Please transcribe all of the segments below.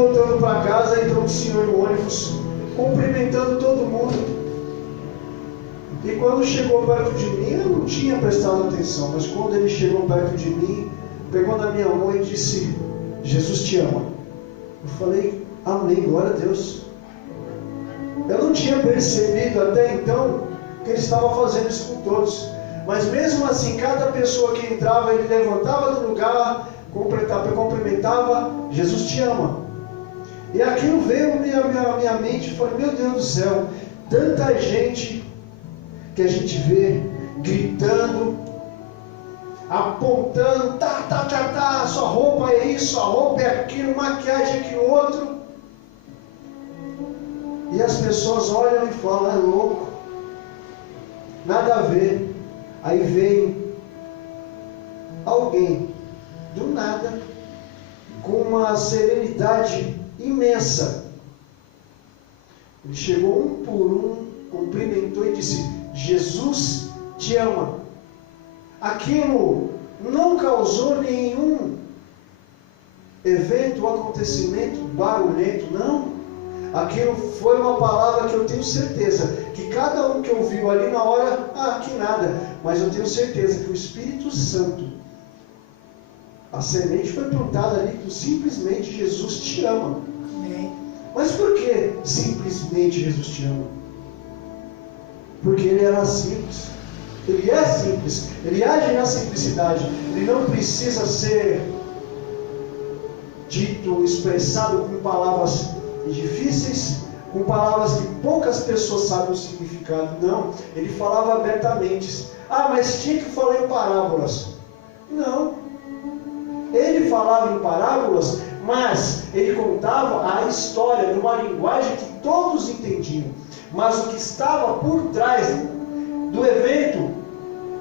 voltando para casa, entrou um senhor no ônibus, cumprimentando todo mundo. E quando chegou perto de mim, eu não tinha prestado atenção, mas quando ele chegou perto de mim, pegou na minha mão e disse: Jesus te ama. Eu falei: amém, glória a Deus. Eu não tinha percebido até então que ele estava fazendo isso com todos. Mas mesmo assim, cada pessoa que entrava, ele levantava do lugar, cumprimentava: Jesus te ama. E aquilo veio à minha mente, e falei: meu Deus do céu, tanta gente que a gente vê gritando, apontando, sua roupa é isso, sua roupa é aquilo, maquiagem é aquilo outro. E as pessoas olham e falam: é louco, nada a ver. Aí vem alguém, do nada, com uma serenidade imensa. Ele chegou um por um, cumprimentou e disse: Jesus te ama. Aquilo não causou nenhum evento, acontecimento barulhento, não. Aquilo foi uma palavra que eu tenho certeza que cada um que ouviu ali na hora, que nada, mas eu tenho certeza que o Espírito Santo, a semente foi plantada ali com simplesmente Jesus te ama. Amém. Mas por que simplesmente Jesus te ama? Porque ele era simples. Ele é simples. Ele age na simplicidade. Ele não precisa ser dito, expressado com palavras difíceis, com palavras que poucas pessoas sabem o significado. Não. Ele falava abertamente. Mas tinha que falar em parábolas. Não. Ele falava em parábolas, mas ele contava a história numa linguagem que todos entendiam. Mas o que estava por trás do evento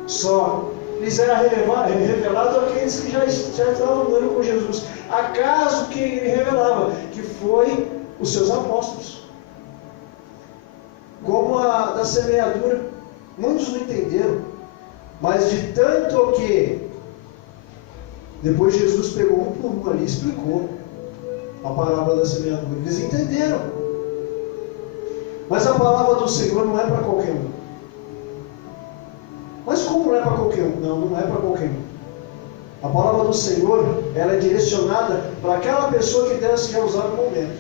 só lhes era revelado àqueles que já estavam andando com Jesus. Acaso que ele revelava? Que foi os seus apóstolos. Como a da semeadura. Muitos não entenderam. Mas de tanto que depois Jesus pegou um por um ali e explicou a parábola da semeadura. Eles entenderam. Mas a palavra do Senhor não é para qualquer um. Mas como não é para qualquer um? Não, não é para qualquer um. A palavra do Senhor, ela é direcionada para aquela pessoa que Deus quer usar no momento.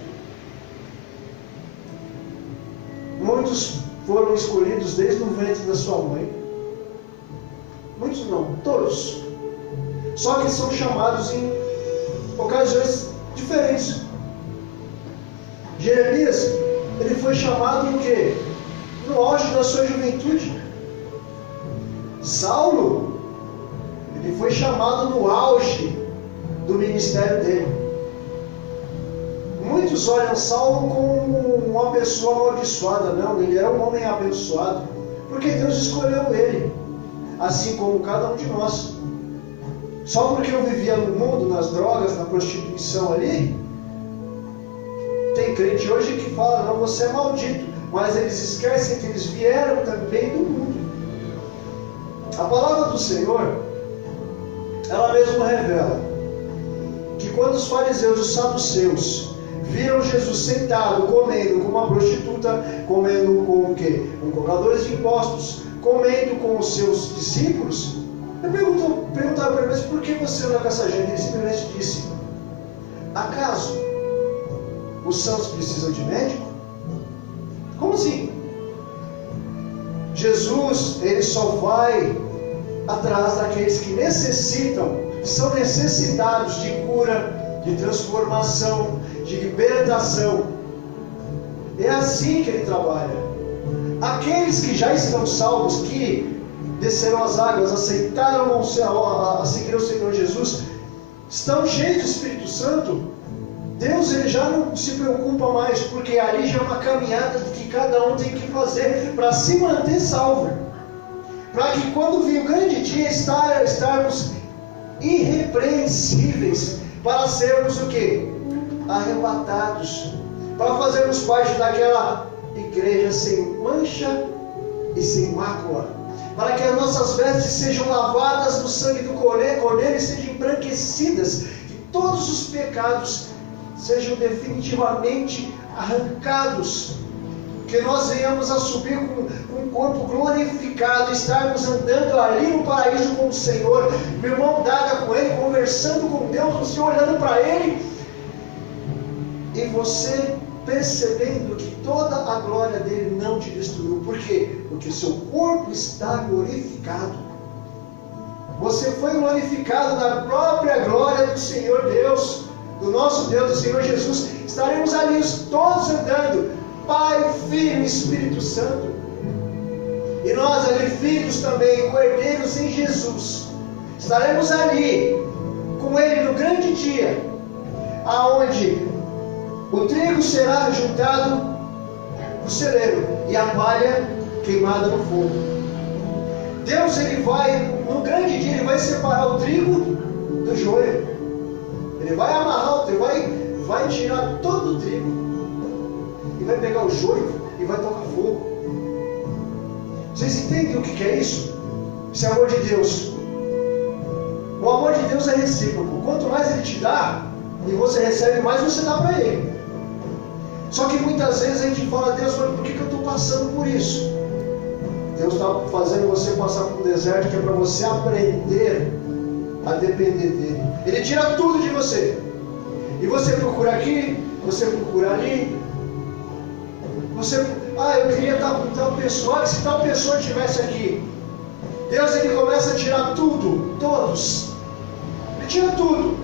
Muitos foram escolhidos desde o ventre da sua mãe. Muitos não, todos. Só que são chamados em ocasiões diferentes. Jeremias, ele foi chamado em quê? No auge da sua juventude. Saulo, ele foi chamado no auge do ministério dele. Muitos olham Saulo como uma pessoa amaldiçoada. Não, ele era um homem abençoado, porque Deus escolheu ele, assim como cada um de nós. Só porque eu vivia no mundo, nas drogas, na prostituição ali, tem crente hoje que fala: não, você é maldito. Mas eles esquecem que eles vieram também do mundo. A palavra do Senhor, ela mesma revela que quando os fariseus e os saduceus viram Jesus sentado, comendo com uma prostituta, comendo com o quê? Com cobradores de impostos, comendo com os seus discípulos, eu perguntava para ele: mas por que você anda com essa gente? Ele simplesmente disse: acaso os santos precisam de médico? Como assim? Jesus, ele só vai atrás daqueles que necessitam, são necessitados de cura, de transformação, de libertação. É assim que ele trabalha. Aqueles que já estão salvos, que desceram as águas, aceitaram a seguir o Senhor Jesus, estão cheios do Espírito Santo. Deus, ele já não se preocupa mais, porque ali já é uma caminhada que cada um tem que fazer para se manter salvo, para que quando vir o grande dia estarmos irrepreensíveis, para sermos o quê? Arrebatados, para fazermos parte daquela igreja sem mancha e sem mácula, para que as nossas vestes sejam lavadas no sangue do Cordeiro e sejam embranquecidas, que todos os pecados sejam definitivamente arrancados, que nós venhamos a subir com um corpo glorificado, estarmos andando ali no paraíso com o Senhor, meu irmão dada com Ele, conversando com Deus, você olhando para Ele, e você percebendo que toda a glória dele não te destruiu. Por quê? Porque o seu corpo está glorificado. Você foi glorificado na própria glória do Senhor Deus, do nosso Deus, do Senhor Jesus. Estaremos ali todos andando, Pai, Filho e Espírito Santo. E nós ali, filhos também, herdeiros em Jesus. Estaremos ali com Ele no grande dia, aonde o trigo será juntado no celeiro e a palha queimada no fogo. Deus, Ele vai, no grande dia, Ele vai separar o trigo do joio. Ele vai amarrar o trigo, vai tirar todo o trigo. E vai pegar o joio e vai tocar fogo. Vocês entendem o que é isso? Esse amor de Deus. O amor de Deus é recíproco. Quanto mais Ele te dá, e você recebe, mais você dá para Ele. Só que muitas vezes a gente fala, Deus, mas por que eu estou passando por isso? Deus está fazendo você passar por um deserto que é para você aprender a depender dEle. Ele tira tudo de você. E você procura aqui, você procura ali. Eu queria estar com tal pessoa, se tal pessoa estivesse aqui. Deus, Ele começa a tirar tudo, todos. Ele tira tudo.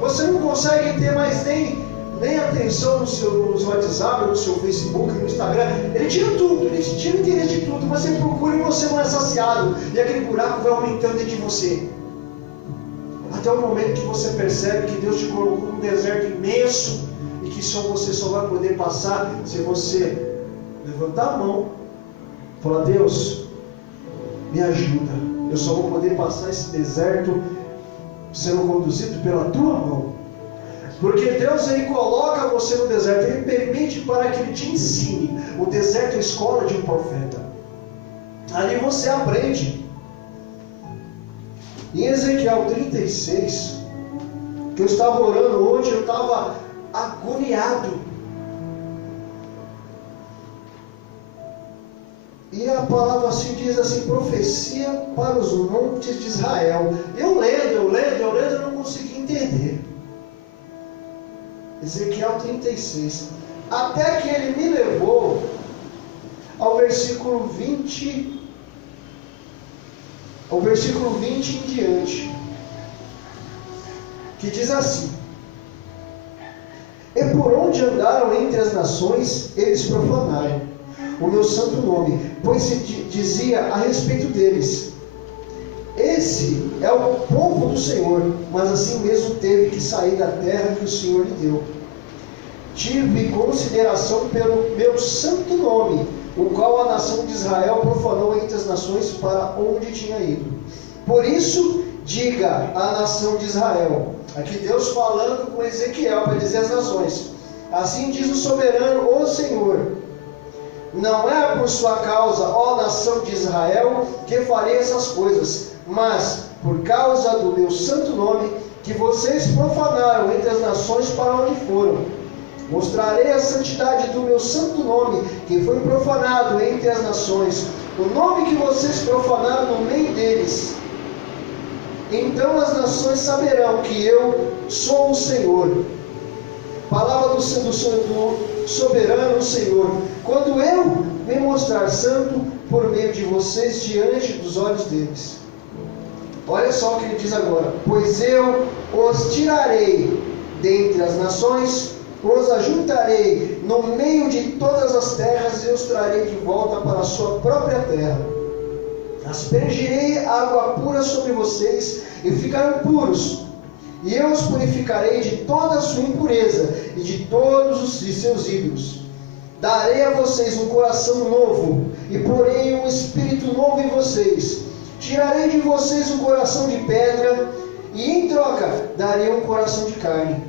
Você não consegue ter mais nem atenção no seu WhatsApp, no seu Facebook, no Instagram. Ele tira tudo, Ele tira o interesse de tudo. Você procura e você não é saciado. E aquele buraco vai aumentando dentro de você. Até o momento que você percebe que Deus te colocou num deserto imenso e que você só vai poder passar se você levantar a mão e falar, Deus, me ajuda. Eu só vou poder passar esse deserto sendo conduzido pela tua mão. Porque Deus, Ele coloca você no deserto, Ele permite para que Ele te ensine. O deserto é a escola de um profeta. Ali você aprende. Em Ezequiel 36, que eu estava orando hoje, eu estava agoniado. E a palavra assim diz assim, profecia para os montes de Israel. Eu lendo, eu não consegui entender. Ezequiel 36. Até que ele me levou ao versículo 20. Ao versículo 20 em diante. Que diz assim: E por onde andaram entre as nações, eles profanaram o meu santo nome, pois se dizia a respeito deles: Esse é o povo do Senhor, mas assim mesmo teve que sair da terra que o Senhor lhe deu. Tive consideração pelo meu santo nome, o qual a nação de Israel profanou entre as nações para onde tinha ido. Por isso, diga à nação de Israel, aqui Deus falando com Ezequiel para dizer às nações: Assim diz o soberano, o Senhor: Não é por sua causa, ó nação de Israel, que farei essas coisas, mas por causa do meu santo nome, que vocês profanaram entre as nações para onde foram. Mostrarei a santidade do meu santo nome, que foi profanado entre as nações, o nome que vocês profanaram no meio deles. Então as nações saberão que eu sou o Senhor. Palavra do soberano Senhor. Quando eu me mostrar santo por meio de vocês diante dos olhos deles. Olha só o que ele diz agora: Pois eu os tirarei dentre as nações, os ajuntarei no meio de todas as terras e os trarei de volta para a sua própria terra. Aspergirei água pura sobre vocês e ficarão puros. E eu os purificarei de toda a sua impureza e de todos os seus ídolos. Darei a vocês um coração novo e porei um espírito novo em vocês. Tirarei de vocês um coração de pedra e em troca darei um coração de carne.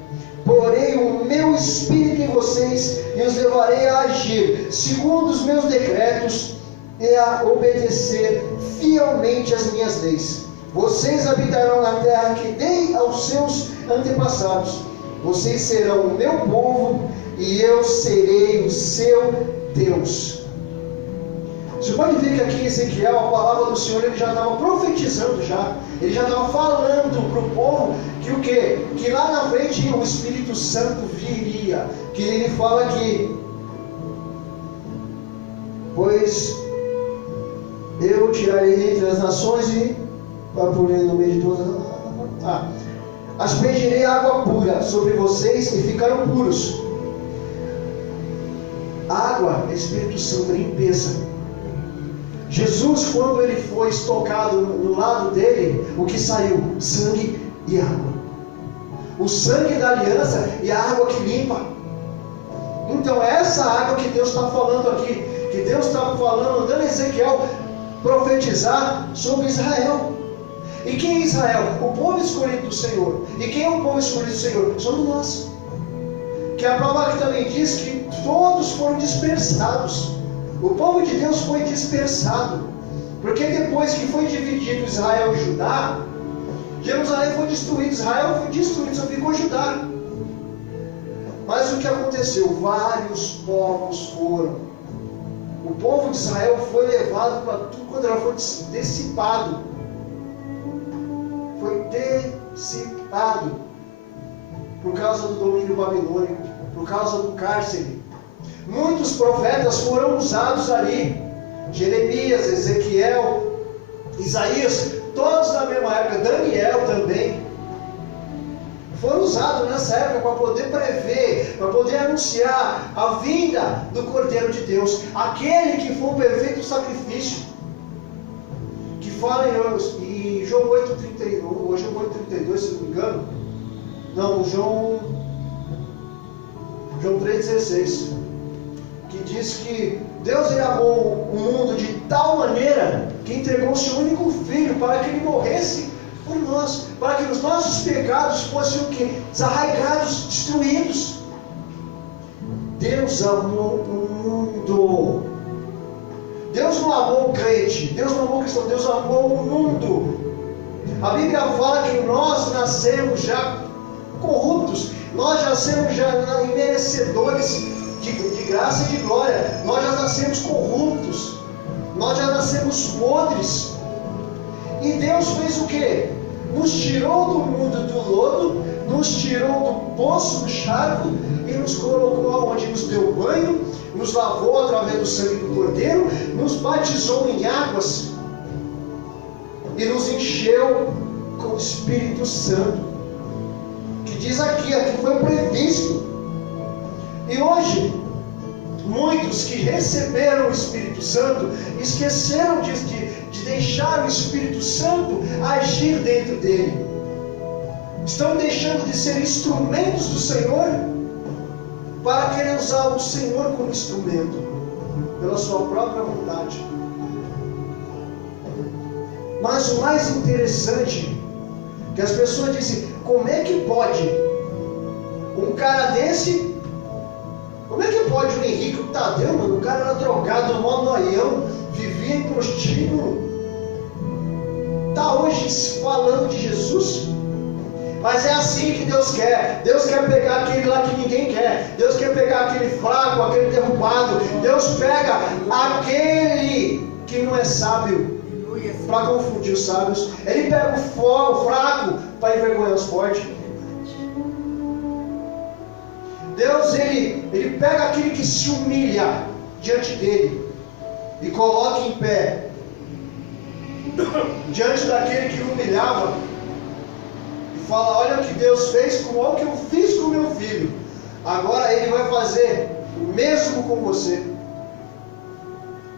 Porei o meu espírito em vocês e os levarei a agir segundo os meus decretos e a obedecer fielmente as minhas leis. Vocês habitarão na terra que dei aos seus antepassados, Vocês serão o meu povo e eu serei o seu Deus. Você pode ver que aqui em Ezequiel, a palavra do Senhor, ele já estava profetizando já. Ele já estava falando para o povo que o quê? Que lá na frente o Espírito Santo viria. Que ele fala aqui: pois eu tirarei entre as nações e para pôr no meio de todas aspergirei água pura sobre vocês e ficaram puros. Água é Espírito Santo, é limpeza. Jesus, quando ele foi estocado no lado dele, o que saiu? Sangue e água. O sangue da aliança e a água que limpa. Então essa água que Deus está falando aqui, que Deus estava falando, dando a Ezequiel profetizar sobre Israel. E quem é Israel? O povo escolhido do Senhor. E quem é o povo escolhido do Senhor? Somos nós. Que a palavra que também diz que todos foram dispersados. O povo de Deus foi dispersado. Porque depois que foi dividido Israel e Judá, Jerusalém foi destruído, Israel foi destruído, só ficou Judá. Mas o que aconteceu? Vários povos foram. O povo de Israel foi levado para tudo quando ela foi dissipado. Foi dissipado por causa do domínio babilônico, por causa do cárcere. Muitos profetas foram usados ali. Jeremias, Ezequiel, Isaías, todos na mesma época, Daniel também. Foram usados nessa época para poder prever, para poder anunciar a vinda do Cordeiro de Deus, aquele que foi o perfeito sacrifício, que fala em João 8,32, ou João 8,32, se não me engano, não, João 3,16, que diz que Deus ele amou o mundo de tal maneira que entregou o seu único filho para que ele morresse por nós, para que os nossos pecados fossem o quê? Desarraigados, destruídos. Deus amou o mundo. Deus não amou o crente, Deus não amou o cristão, Deus amou o mundo. A Bíblia fala que nós nascemos já corruptos, nós já nascemos já imerecedores de graça e de glória, nós já nascemos corruptos, nós já nascemos podres. E Deus fez o quê? Nos tirou do mundo do lodo, nos tirou do poço do charco e nos colocou aonde? Nos deu banho, nos lavou através do sangue do Cordeiro, nos batizou em águas e nos encheu com o Espírito Santo, que diz aqui foi previsto. E hoje, muitos que receberam o Espírito Santo esqueceram de deixar o Espírito Santo agir dentro dele. Estão deixando de ser instrumentos do Senhor para querer usar o Senhor como instrumento, pela sua própria vontade. Mas o mais interessante, que as pessoas dizem, como é que pode um cara desse, como é que pode o Henrique, o Tadeu, mano, o cara era drogado, mó noião, vivia em prostíbulo, está hoje falando de Jesus? Mas é assim que Deus quer. Deus quer pegar aquele lá que ninguém quer. Deus quer pegar aquele fraco, aquele derrubado. Deus pega aquele que não é sábio para confundir os sábios. Ele pega o fraco para envergonhar os fortes. Deus, ele pega aquele que se humilha diante dele e coloca em pé diante daquele que humilhava e fala, olha o que Deus fez, olha o que eu fiz com o meu filho, agora ele vai fazer o mesmo com você.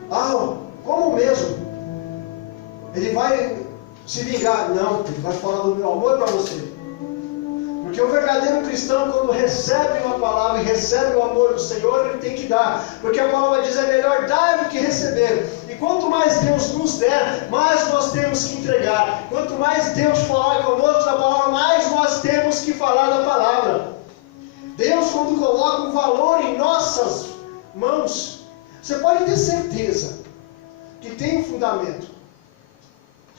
Ah, como mesmo? Ele vai se vingar? Não, ele vai falar do meu amor para você. Porque o verdadeiro cristão, quando recebe uma palavra e recebe o amor do Senhor, ele tem que dar. Porque a palavra diz, é melhor dar do que receber. E quanto mais Deus nos der, mais nós temos que entregar. Quanto mais Deus falar conosco da palavra, mais nós temos que falar da palavra. Deus, quando coloca um valor em nossas mãos, você pode ter certeza que tem um fundamento.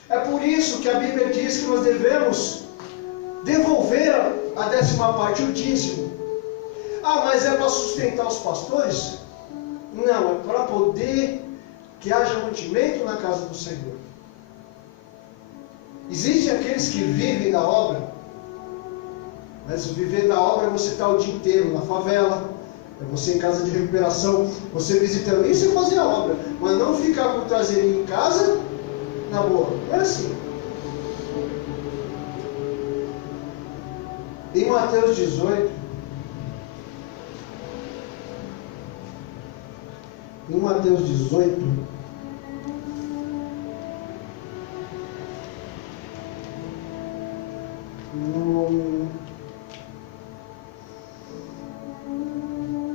É por isso que a Bíblia diz que nós devemos devolver a 10ª, o dízimo. Ah, mas é para sustentar os pastores? Não, é para poder que haja mantimento na casa do Senhor. Existem aqueles que vivem da obra, mas o viver da obra é você estar o dia inteiro na favela, é você em casa de recuperação, você visitando isso e fazer a obra, mas não ficar com o traseirinho em casa, na boa, não é assim. Em Mateus 18,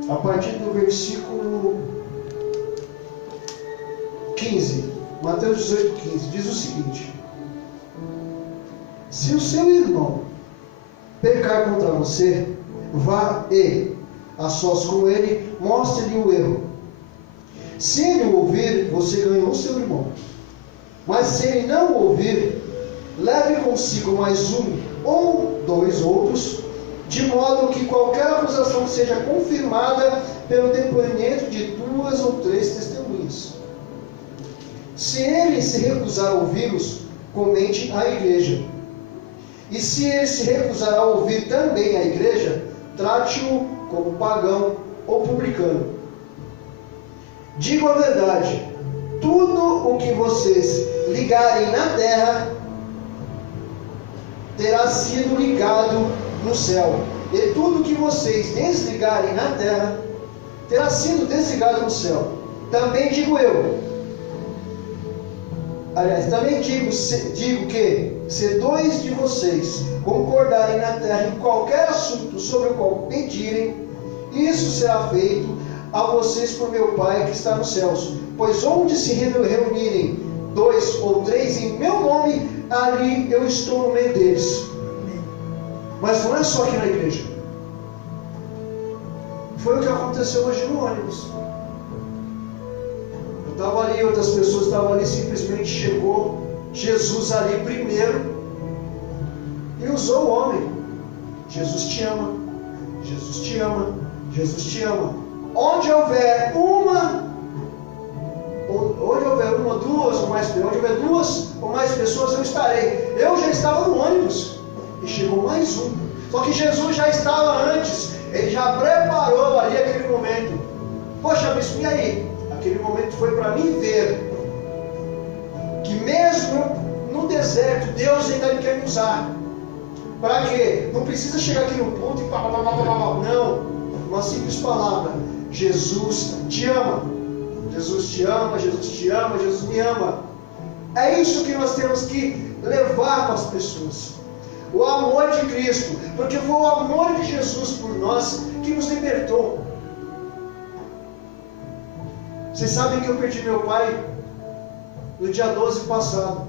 a partir do versículo 15, Mateus 18, 15, diz o seguinte: se o seu irmão pecar contra você, vá e, a sós com ele, mostre-lhe o erro. Se ele ouvir, você ganhou o seu irmão. Mas se ele não ouvir, leve consigo mais um ou dois outros, de modo que qualquer acusação seja confirmada pelo depoimento de 2 ou 3 testemunhas. Se ele se recusar a ouvi-los, comente à igreja. E se ele se recusar a ouvir também a igreja, trate-o como pagão ou publicano. Digo a verdade, tudo o que vocês ligarem na terra terá sido ligado no céu, e tudo o que vocês desligarem na terra terá sido desligado no céu. Também digo que se 2 de vocês concordarem na terra em qualquer assunto sobre o qual pedirem, isso será feito a vocês por meu Pai que está nos céus. Pois onde se reunirem 2 ou 3 em meu nome, ali eu estou no meio deles. Mas não é só aqui na igreja. Foi o que aconteceu hoje no ônibus. Eu estava ali, outras pessoas estavam ali, simplesmente chegou Jesus ali primeiro e usou o homem. Jesus te ama, Jesus te ama, Jesus te ama. Onde houver uma, duas ou mais, onde houver 2 ou mais pessoas, eu estarei. Eu já estava no ônibus e chegou mais um. Só que Jesus já estava antes. Ele já preparou ali aquele momento. Poxa, mas e aí? Aquele momento foi para mim ver que mesmo no deserto, Deus ainda quer me usar. Para quê? Não precisa chegar aqui no ponto e não. Uma simples palavra: Jesus te ama. Jesus te ama, Jesus te ama, Jesus me ama. É isso que nós temos que levar para as pessoas. O amor de Cristo, porque foi o amor de Jesus por nós que nos libertou. Vocês sabem que eu perdi meu pai no dia 12 passado.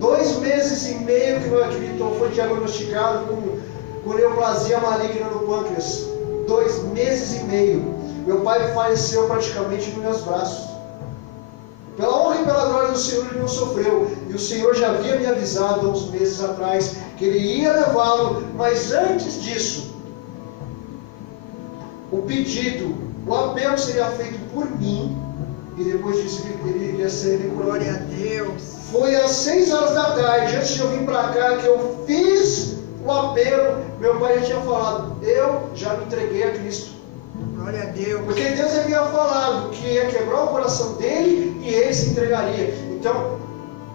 2 meses e meio que meu acredito foi diagnosticado com neoplasia maligna no pâncreas. 2 meses e meio. Meu pai faleceu praticamente nos meus braços. Pela honra e pela glória do Senhor, ele não sofreu. E o Senhor já havia me avisado há uns meses atrás que ele ia levá-lo. Mas antes disso, o pedido, o apelo seria feito por mim. E depois disso ele iria ser curado. Glória a Deus. Foi às 6 horas da tarde, antes de eu vir para cá, que eu fiz o apelo. Meu pai já tinha falado: eu já me entreguei a Cristo. Glória a Deus. Porque Deus havia falado que ia quebrar o coração dele e ele se entregaria. Então,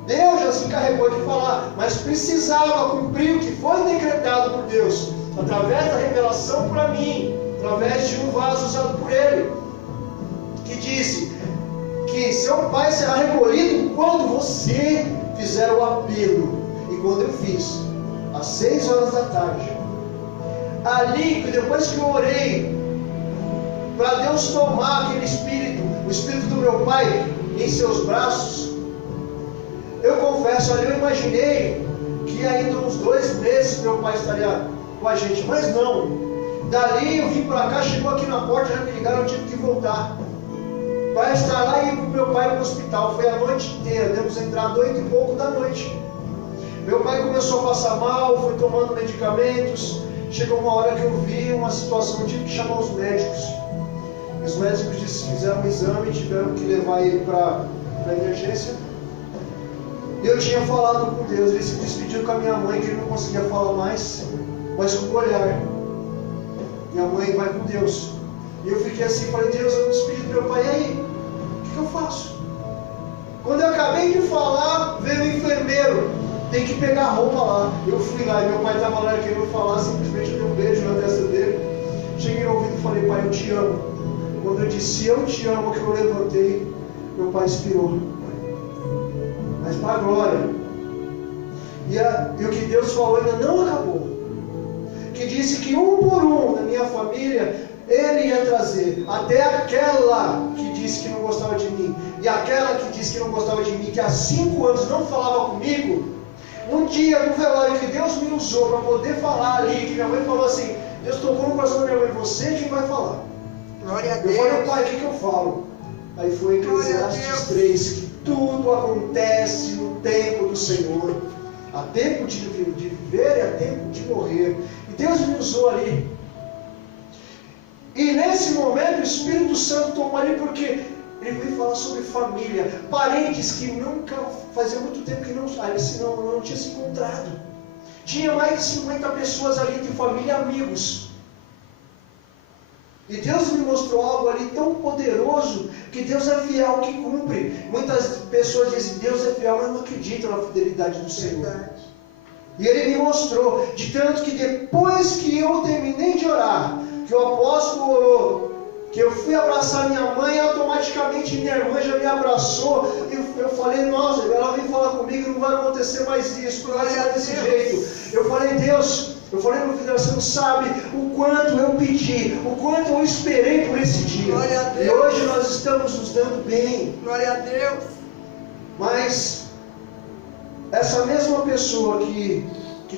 Deus já se encarregou de falar, mas precisava cumprir o que foi decretado por Deus, através da revelação para mim, através de um vaso usado por ele, que disse que seu pai será recolhido quando você fizer o apelo. E quando eu fiz, às 6 horas da tarde, ali, depois que eu orei, para Deus tomar aquele espírito, o espírito do meu pai, em seus braços, eu confesso, ali eu imaginei que ainda uns 2 meses meu pai estaria com a gente, mas não. Dali eu vim para cá, chegou aqui na porta, já me ligaram, eu tive que voltar para estar lá e ir com meu pai para o hospital. Foi a noite inteira, devemos entrar 8 e pouco da noite. Meu pai começou a passar mal, foi tomando medicamentos. Chegou uma hora que eu vi uma situação, tive que chamar os médicos. Os médicos fizeram um exame, tiveram que levar ele para a emergência. E eu tinha falado com Deus, ele se despediu com a minha mãe, que ele não conseguia falar mais, mas com o olhar. Minha mãe vai com Deus. E eu fiquei assim, falei, Deus, eu me despedi do meu pai, e aí? O que eu faço? Quando eu acabei de falar, veio o enfermeiro, tem que pegar a roupa lá. Eu fui lá, e meu pai estava lá querendo falar, simplesmente eu dei um beijo na testa dele. Cheguei no ouvido e falei, pai, eu te amo. Quando eu disse, eu te amo, que eu levantei, meu pai expirou. Mas para a glória. E o que Deus falou ainda não acabou. Que disse que um por um da minha família, Ele ia trazer. Até aquela que disse que não gostava de mim. E aquela que disse que não gostava de mim, que há 5 anos não falava comigo. Um dia no velório que Deus me usou para poder falar ali, que minha mãe falou assim, Deus tocou no coração da minha mãe, você quem vai falar. Glória a Eu Deus. falei, pai, o que eu falo? Aí foi Eclesiastes 3, que tudo acontece no tempo do Senhor. Há tempo de viver e há tempo de morrer. E Deus me usou ali. E nesse momento o Espírito Santo tomou ali porque ele veio falar sobre família. Parentes que nunca, fazia muito tempo que não tinha se encontrado. Tinha mais de 50 pessoas ali de família e amigos. E Deus me mostrou algo ali tão poderoso, que Deus é fiel, que cumpre. Muitas pessoas dizem, Deus é fiel, mas não acreditam na fidelidade do Senhor. E Ele me mostrou, de tanto que depois que eu terminei de orar, que o apóstolo orou, que eu fui abraçar minha mãe, automaticamente minha irmã já me abraçou, e eu falei, nossa, ela veio falar comigo, não vai acontecer mais isso, não vai ser desse jeito. Eu falei, Deus... Eu falei no filho, você não sabe o quanto eu pedi, o quanto eu esperei por esse dia. E hoje nós estamos nos dando bem. Glória a Deus. Mas essa mesma pessoa que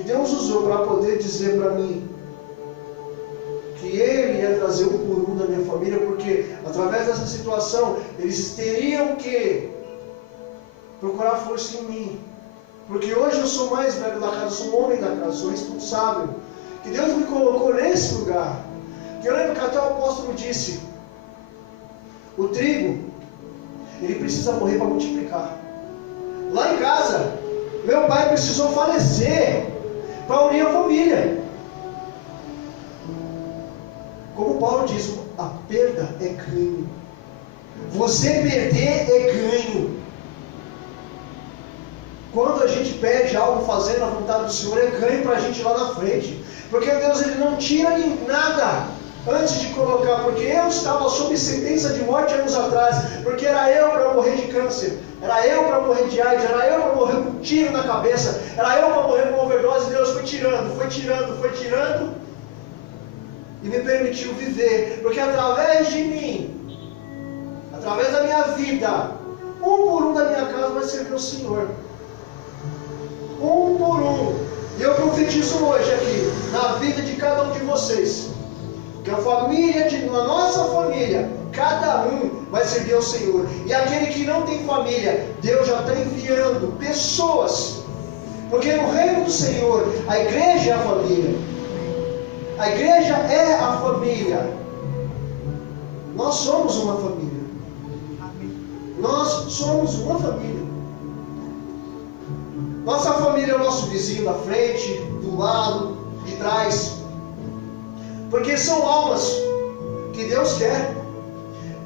Deus usou para poder dizer para mim que Ele ia trazer um por um da minha família, porque através dessa situação eles teriam que procurar força em mim. Porque hoje eu sou mais velho da casa, sou um homem da casa, sou responsável. Que Deus me colocou nesse lugar. Que eu lembro que até o apóstolo disse, o trigo, ele precisa morrer para multiplicar. Lá em casa, meu pai precisou falecer para unir a família. Como Paulo diz, a perda é ganho. Você perder é ganho. Quando a gente pede algo fazendo a vontade do Senhor, é ganho para a gente lá na frente. Porque Deus ele não tira nada antes de colocar. Porque eu estava sob sentença de morte anos atrás. Porque era eu para morrer de câncer. Era eu para morrer de AIDS. Era eu para morrer com um tiro na cabeça. Era eu para morrer com overdose. Deus foi tirando, foi tirando, foi tirando. E me permitiu viver. Porque através de mim, através da minha vida, um por um da minha casa vai servir o Senhor. Um por um. E eu profetizo hoje aqui, na vida de cada um de vocês, que a família, na nossa família, cada um vai servir ao Senhor. E aquele que não tem família, Deus já está enviando pessoas. Porque no reino do Senhor, a igreja é a família. A igreja é a família. Nós somos uma família. Nós somos uma família. Nossa família é o nosso vizinho da frente, do lado, de trás. Porque são almas que Deus quer.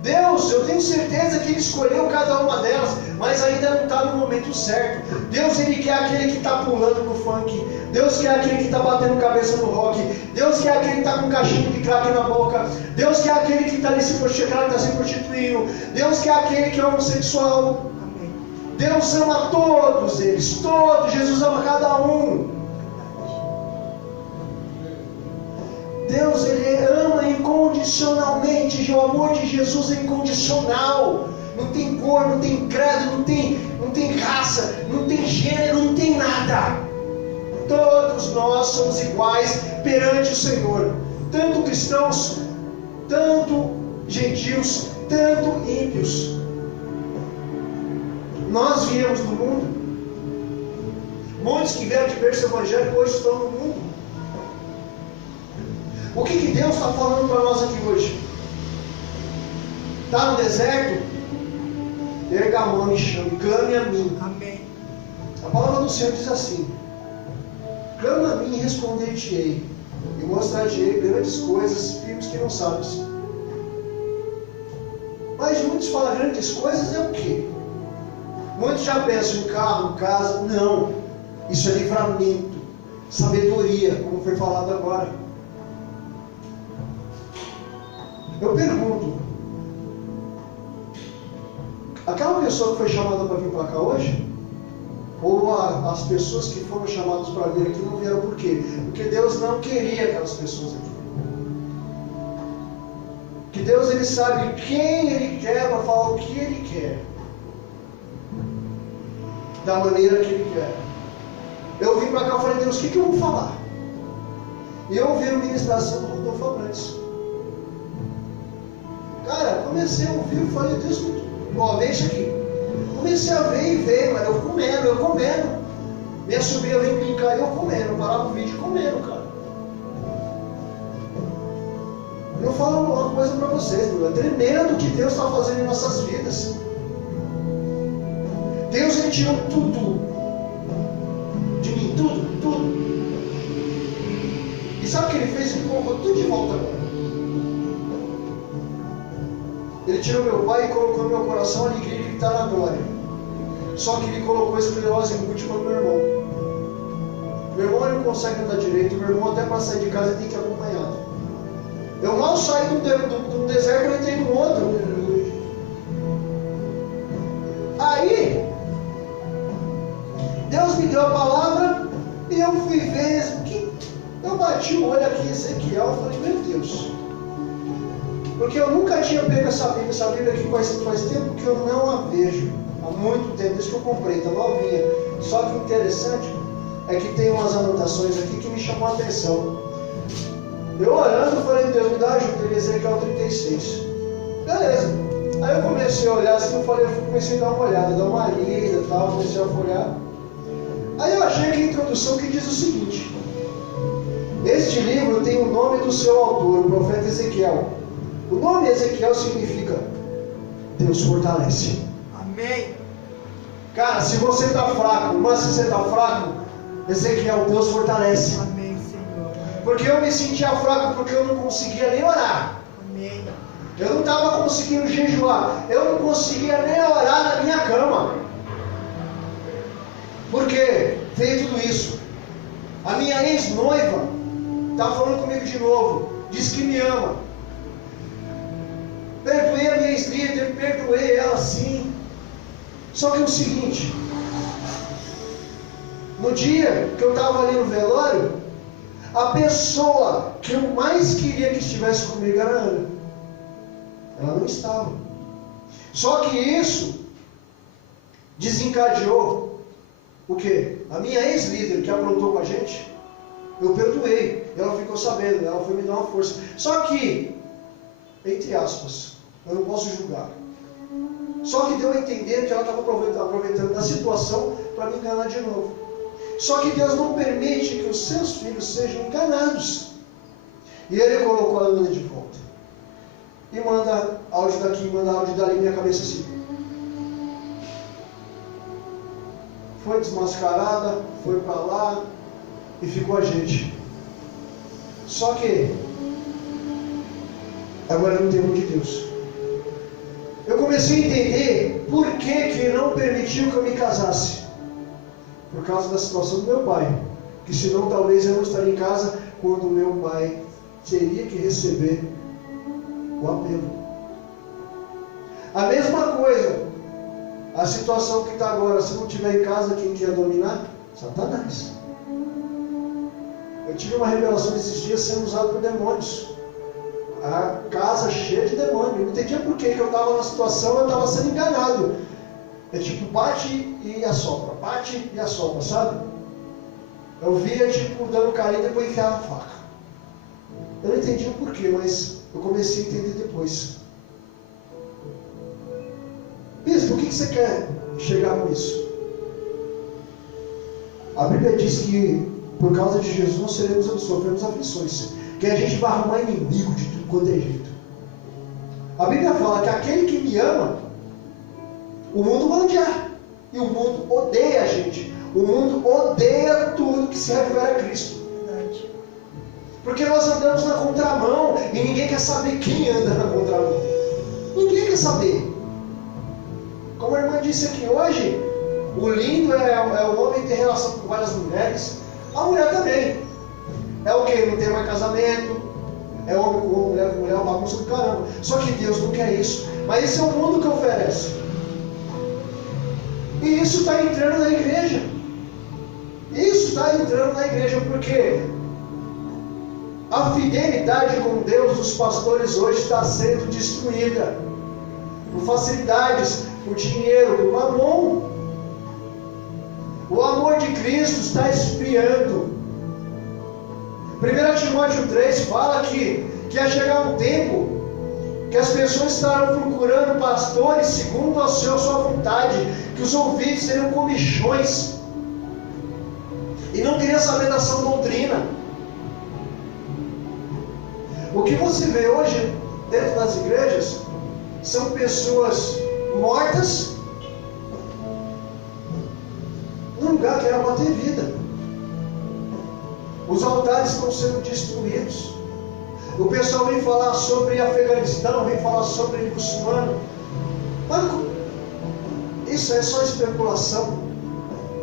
Deus, eu tenho certeza que Ele escolheu cada uma delas, mas ainda não está no momento certo. Deus, Ele quer aquele que está pulando no funk. Deus quer aquele que está batendo cabeça no rock. Deus quer aquele que está com um cachimbo de crack na boca. Deus quer aquele que está se prostituindo. Deus quer aquele que é homossexual. Deus ama todos eles, todos. Jesus ama cada um. Deus, Ele ama incondicionalmente. O amor de Jesus é incondicional. Não tem cor, não tem credo, não tem raça, não tem gênero, não tem nada. Todos nós somos iguais perante o Senhor. Tanto cristãos, tanto gentios, tanto ímpios. Nós viemos do mundo. Muitos que vieram de berço evangélico hoje estão no mundo. O que Deus está falando para nós aqui hoje? Está no deserto? Erga a mão e chame, clame a mim. Amém. A palavra do Senhor diz assim: clama a mim e responder-te-ei, e mostrar-te-ei grandes coisas, firmes que não sabes. Mas muitos falam grandes coisas é o quê? Muitos já pensam em carro, casa. Não, isso é livramento, sabedoria, como foi falado agora. Eu pergunto, aquela pessoa que foi chamada para vir para cá hoje, ou as pessoas que foram chamadas para vir aqui não vieram por quê? Porque Deus não queria aquelas pessoas aqui. Que Deus, Ele sabe quem Ele quer para falar o que Ele quer, da maneira que Ele quer. Eu vim para cá e falei: Deus, o que eu vou falar? E eu ouvi a ministração do Rodolfo Abrantes. Cara, comecei a ouvir e falei: Deus, ó, vê isso aqui. Comecei a ver e ver, cara, eu comendo. Minha sobrinha vem brincar e eu comendo. Eu parava o vídeo comendo, cara. Eu falo uma coisa para vocês, meu, é tremendo o que Deus está fazendo em nossas vidas. Deus, Ele tirou tudo de mim, tudo. E sabe o que Ele fez? Ele colocou tudo de volta agora. Ele tirou meu pai e colocou no meu coração a alegria de gritar na glória. Só que Ele colocou esclerose múltipla no meu irmão. Meu irmão, ele não consegue andar direito. Meu irmão, até para sair de casa, ele tem que ir acompanhado. Eu mal saí de um deserto, eu entrei no outro. Aí, Deus me deu a palavra e eu fui ver. Eu bati o olho aqui em Ezequiel e falei: meu Deus. Porque eu nunca tinha pego essa Bíblia aqui faz tempo que eu não a vejo. Há muito tempo, desde que eu comprei, está novinha. Só que o interessante é que tem umas anotações aqui que me chamou a atenção. Eu orando, falei: Deus, me dá ajuda, Ezequiel 36. Beleza. Aí eu comecei a olhar assim, comecei a dar uma olhada, dar uma lida e tal, comecei a folhear. Aí eu achei aqui a introdução que diz o seguinte: este livro tem o nome do seu autor, o profeta Ezequiel. O nome Ezequiel significa Deus fortalece. Amém. Cara, se você está fraco, mas se você está fraco, Ezequiel, Deus fortalece. Amém, Senhor. Porque eu me sentia fraco porque eu não conseguia nem orar. Amém. Eu não estava conseguindo jejuar. Eu não conseguia nem orar na minha cama. Porque veio tudo isso. A minha ex-noiva está falando comigo de novo. Diz que me ama. Perdoei a minha ex-líder, perdoei ela sim. Só que é o seguinte: no dia que eu estava ali no velório, a pessoa que eu mais queria que estivesse comigo era a Ana. Ela não estava. Só que isso desencadeou o quê? A minha ex-líder que aprontou com a gente, eu perdoei. Ela ficou sabendo, ela foi me dar uma força. Só que, entre aspas, eu não posso julgar. Só que deu a entender que ela estava aproveitando da situação para me enganar de novo. Só que Deus não permite que os seus filhos sejam enganados. E Ele colocou a Ana de volta. E manda áudio daqui, manda áudio dali, minha cabeça assim. Foi desmascarada, foi para lá e ficou a gente. Só que agora no tempo de Deus, eu comecei a entender por que Ele não permitiu que eu me casasse. Por causa da situação do meu pai. Que senão talvez eu não estaria em casa quando meu pai teria que receber o apelo. A mesma coisa, a situação que está agora, se não estiver em casa, quem quer dominar? Satanás. Eu tive uma revelação esses dias sendo usado por demônios. A casa cheia de demônios. Eu não entendia por que eu estava na situação, eu estava sendo enganado. É tipo, bate e assopra, bate e assopra, sabe? Eu via tipo dando carinho e depois enfiava a faca. Eu não entendi o porquê, mas eu comecei a entender depois. Bispo, o que você quer chegar com isso? A Bíblia diz que por causa de Jesus nós sofremos aflições, que a gente vai arrumar inimigo de tudo quanto é jeito. A Bíblia fala que aquele que me ama, o mundo vai odiar, e o mundo odeia a gente. O mundo odeia tudo que se refere a Cristo. Verdade. Porque nós andamos na contramão e ninguém quer saber quem anda na contramão. Ninguém quer saber. Como a irmã disse aqui hoje, o lindo é o homem ter relação com várias mulheres. A mulher também. É o que? Não tem mais casamento. É homem com mulher, é uma bagunça do caramba. Só que Deus não quer isso. Mas esse é o mundo que oferece. E isso está entrando na igreja. Isso está entrando na igreja porque a fidelidade com Deus dos pastores hoje está sendo destruída. Por facilidades, por dinheiro, por mamon. O amor de Cristo está esfriando. 1 Timóteo 3 fala que ia chegar um tempo que as pessoas estarão procurando pastores segundo a sua vontade, que os ouvidos seriam comichões e não queria saber da sã doutrina. O que você vê hoje dentro das igrejas são pessoas mortas num lugar que era para ter vida. Os altares estão sendo destruídos. O pessoal vem falar sobre Afeganistão, vem falar sobre muçulmano. Isso é só especulação.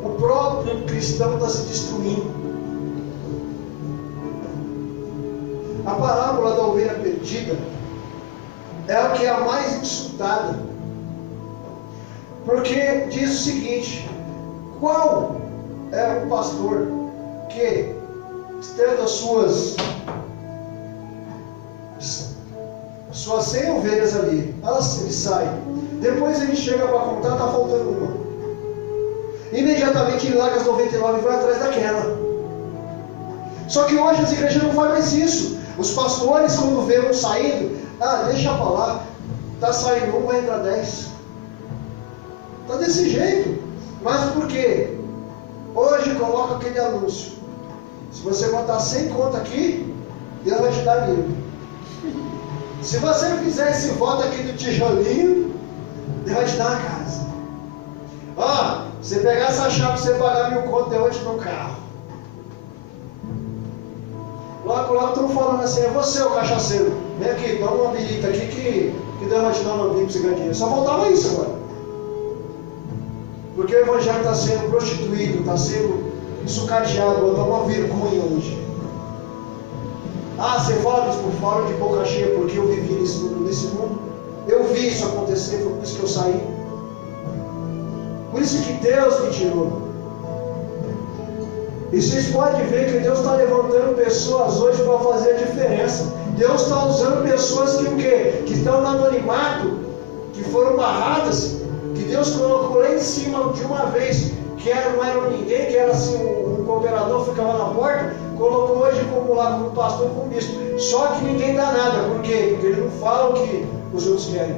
O próprio cristão está se destruindo. A parábola da ovelha perdida é a que é a mais insultada. Porque diz o seguinte: qual é o pastor que, tendo as suas 100 ovelhas ali, ele sai, depois ele chega para contar, está faltando uma, imediatamente ele larga as 99 e vai atrás daquela. Só que hoje as igrejas não fazem mais isso. Os pastores, quando vê um saindo, deixa para lá, está saindo um, vai entrar 10. Está desse jeito. Mas por quê? Hoje coloca aquele anúncio: se você botar 100 conto aqui, Deus vai te dar 1000. Se você fizer esse voto aqui do tijolinho, Deus vai te dar uma casa. Se pegar essa chave para você pagar 1000 conto, Deus vai te dar um carro. Logo estão falando assim: é você, o cachaceiro, vem aqui, toma uma birita aqui que Deus vai te dar uma birita para você ganhar dinheiro. Só faltava isso agora. Porque o evangelho está sendo prostituído, está sendo sucateado, botar uma vergonha hoje. Você fala de boca cheia porque eu vivi nesse mundo. Eu vi isso acontecer, foi por isso que eu saí. Por isso que Deus me tirou. E vocês podem ver que Deus está levantando pessoas hoje para fazer a diferença. Deus está usando pessoas que estão no anonimato, que foram barradas, que Deus colocou lá em cima de uma vez, que não eram ninguém, que era assim um cooperador, ficava na porta, colocou hoje como pastor, como bispo. Só que ninguém dá nada. Por quê? Porque ele não fala o que os outros querem.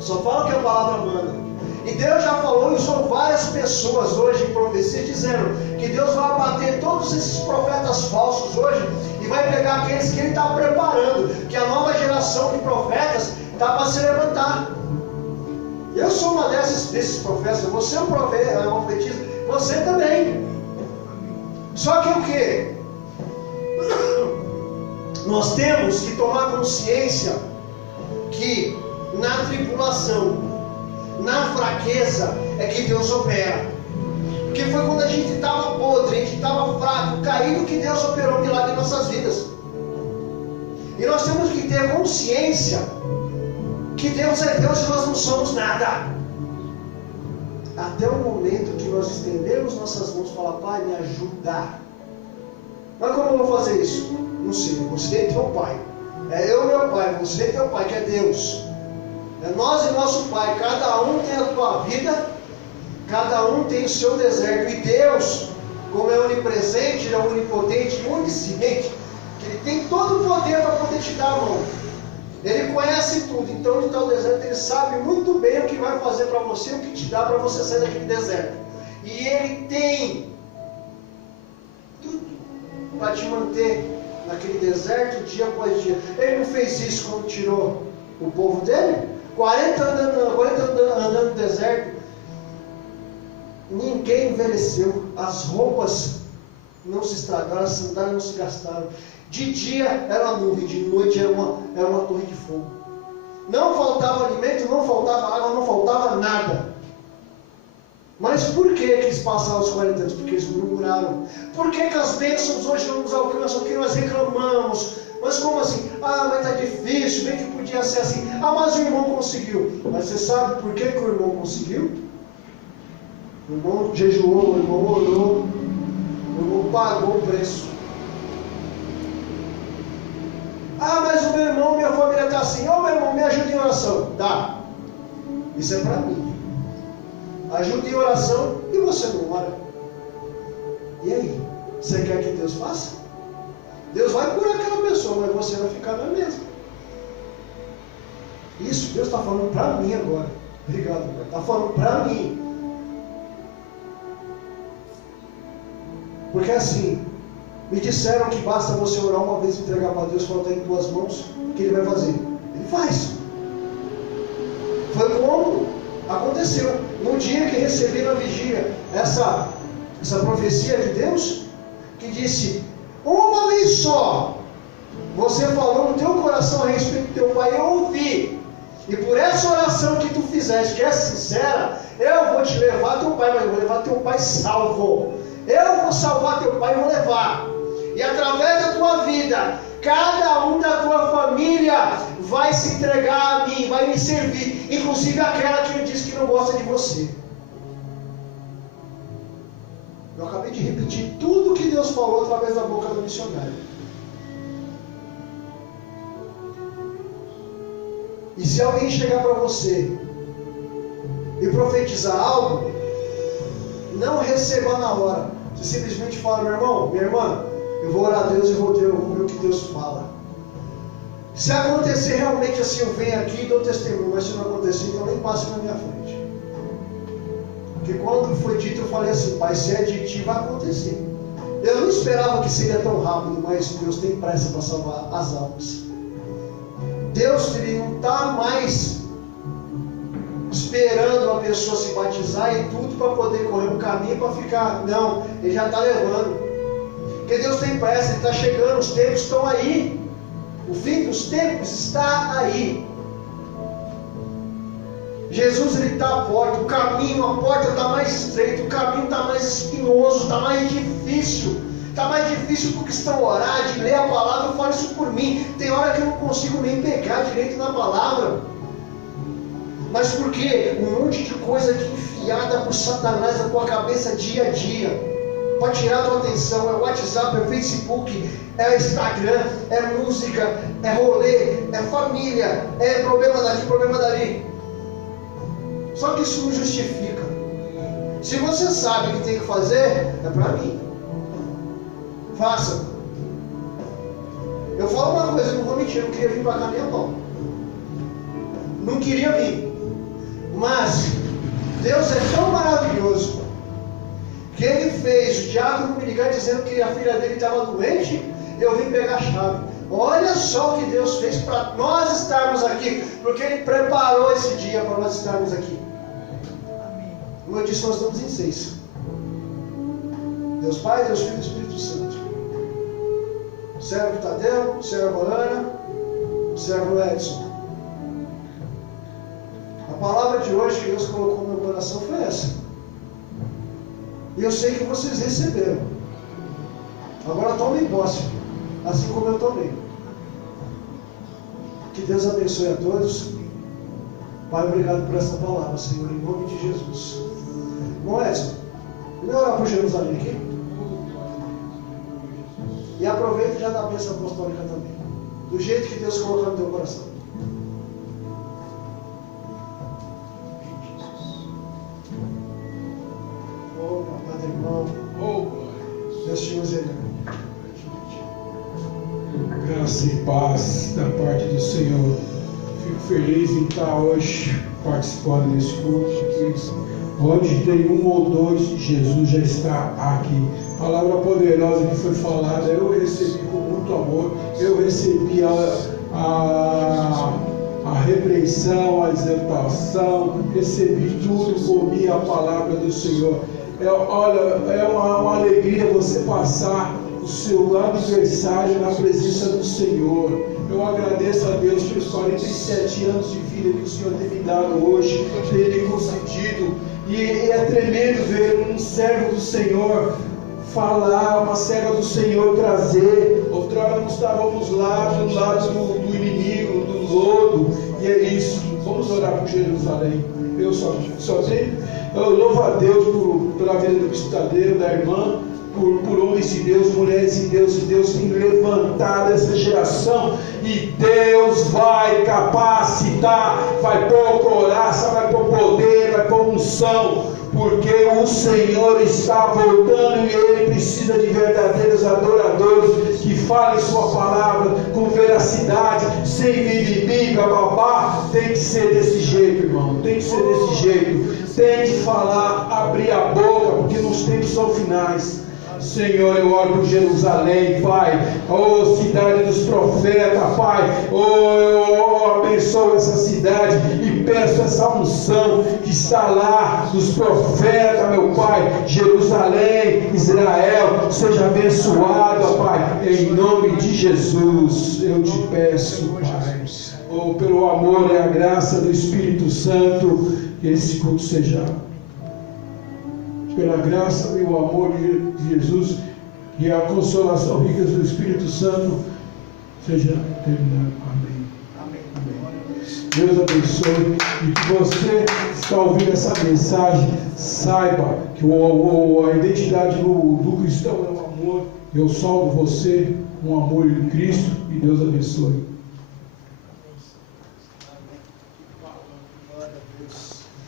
Só fala o que a palavra manda. E Deus já falou e usou várias pessoas hoje em profecia, dizendo que Deus vai abater todos esses profetas falsos hoje e vai pegar aqueles que Ele está preparando, que a nova geração de profetas está para se levantar. Eu sou uma desses profetas. Você é um profetista, você também. Só que o que? Nós temos que tomar consciência que na tribulação, na fraqueza, é que Deus opera. Porque foi quando a gente estava podre, a gente estava fraco, caído, que Deus operou um milagre em nossas vidas. E nós temos que ter consciência que Deus é Deus e nós não somos nada. Até o momento que nós estendemos nossas mãos e falar: Pai, me ajuda. Mas como eu vou fazer isso? Não sei, você é teu Pai. É eu e meu Pai, você é teu Pai, que é Deus. É nós e nosso Pai. Cada um tem a tua vida, cada um tem o seu deserto. E Deus, como é onipresente, Ele é onipotente e onisciente, que Ele tem todo o poder para poder te dar a mão. Ele conhece tudo. Então, de tal deserto, Ele sabe muito bem o que vai fazer para você, o que te dá para você sair daquele deserto. E Ele tem para te manter naquele deserto dia após dia. Ele não fez isso quando tirou o povo dele? 40 andando no deserto. Ninguém envelheceu. As roupas não se estragaram, as sandálias não se gastaram. De dia era uma nuvem, de noite era uma torre de fogo. Não faltava alimento, não faltava água, não faltava nada. Mas por que eles passaram os 40 anos? Porque eles murmuraram. Por que as bênçãos hoje não nos alcançam? Porque nós reclamamos. Mas como assim? Ah, mas está difícil, bem que podia ser assim. Ah, mas o irmão conseguiu. Mas você sabe por que o irmão conseguiu? O irmão jejuou, o irmão orou, o irmão pagou o preço. Ah, mas o meu irmão, minha família está assim. Ô, meu irmão, me ajuda em oração. Tá. Isso é para mim. Ajuda em oração e você não ora. E aí? Você quer que Deus faça? Deus vai curar aquela pessoa, mas você vai ficar na mesma. Isso, Deus está falando para mim agora. Obrigado, Pai. Está falando para mim. Porque assim, me disseram que basta você orar uma vez e entregar para Deus quando está em tuas mãos, que Ele vai fazer. Ele faz. Foi como aconteceu. No dia que recebi na vigília essa profecia de Deus, que disse, uma vez só, você falou no teu coração a respeito do teu pai, eu ouvi. E por essa oração que tu fizeste, que é sincera, eu vou te levar teu pai, mas eu vou levar teu pai salvo. Eu vou salvar teu pai e vou levar. E através da tua vida, cada um da tua família vai se entregar a mim, vai me servir. Inclusive aquela que diz que não gosta de você. Eu acabei de repetir tudo que Deus falou através da boca do missionário. E se alguém chegar para você e profetizar algo, não receba na hora. Você simplesmente fala, meu irmão, minha irmã, eu vou orar a Deus e vou ver o que Deus fala. Se acontecer realmente assim, eu venho aqui e dou testemunho, mas se não acontecer, então nem passe na minha frente. Porque quando foi dito, eu falei assim, Pai, se é de ti, vai acontecer. Eu não esperava que seria tão rápido, mas Deus tem pressa para salvar as almas. Deus ele não está mais esperando a pessoa se batizar e tudo para poder correr um caminho para ficar. Não, Ele já está levando. Porque Deus tem pressa, Ele está chegando, os tempos estão aí. O fim dos tempos está aí. Jesus ele está à porta, o caminho, a porta está mais estreita, o caminho está mais espinhoso, está mais difícil. Está mais difícil do cristão orar, de ler a palavra. Eu falo isso por mim. Tem hora que eu não consigo nem pegar direito na palavra. Mas por quê? Um monte de coisa aqui enfiada por Satanás na tua cabeça dia a dia. Para tirar a tua atenção. É WhatsApp, é Facebook, é Instagram, é música, é rolê, é família, é problema daqui, problema dali. Só que isso não justifica. Se você sabe o que tem que fazer, é para mim. Faça. Eu falo uma coisa, eu não vou mentir, eu não queria vir para cá nem a pau. Não queria vir. Mas Deus é tão maravilhoso que Ele fez o diácono me ligar dizendo que a filha dele estava doente e eu vim pegar a chave. Olha só o que Deus fez para nós estarmos aqui, porque Ele preparou esse dia para nós estarmos aqui. Como eu disse, nós estamos em 6. Deus Pai, Deus Filho e Espírito Santo. Servo Tadeu, servo Ana, servo Edson. A palavra de hoje que Deus colocou no meu coração foi essa. E eu sei que vocês receberam. Agora tomem posse, assim como eu tomei. Que Deus abençoe a todos. Pai, obrigado por essa palavra, Senhor, em nome de Jesus. Bom, Edson, vamos orar por Jerusalém aqui? E aproveita e já dá a bênção apostólica também. Do jeito que Deus colocou no teu coração. Oh, Padre irmão. Deus te use aí. Graça e paz da parte do Senhor. Fico feliz em estar hoje participando desse culto. Onde tem um ou dois, Jesus já está aqui. Palavra poderosa que foi falada, eu recebi com muito amor, eu recebi a repreensão, a exaltação, recebi tudo, comi a palavra do Senhor. Olha, é uma alegria você passar o seu aniversário na presença do Senhor. Eu agradeço a Deus pelos 47 anos de vida que o Senhor tem me dado hoje, tem me concedido. E é tremendo ver um servo do Senhor falar, uma serva do Senhor trazer. Outrora nós estávamos lá do lado do inimigo, do lodo, e é isso. Vamos orar por Jerusalém. Eu só tenho. Eu louvo a Deus pela vida do pistadeiro, da irmã, por homens de Deus, mulheres de Deus, e Deus tem levantado essa geração, e Deus vai capacitar, vai pôr coraça, vai pôr poder, vai pôr unção, porque o Senhor está voltando e Ele precisa de verdadeiros adoradores que falem sua palavra com veracidade, sem mimimi, babá. Tem que ser desse jeito, irmão, tem que ser desse jeito, tem que falar, abrir a boca, porque nos tempos são finais. Senhor, eu oro por Jerusalém, Pai, cidade dos profetas, Pai, eu abençoo essa cidade e peço essa unção que está lá dos profetas, meu Pai. Jerusalém, Israel, seja abençoada, Pai, em nome de Jesus. Eu te peço, Pai, pelo amor e a graça do Espírito Santo, que esse culto seja, pela graça e o amor de Jesus e a consolação rica do Espírito Santo seja terminado. Amém. Amém. Deus abençoe, e que você que está ouvindo essa mensagem saiba que a identidade do cristão é o amor. Eu salvo você com o amor de Cristo, e Deus abençoe.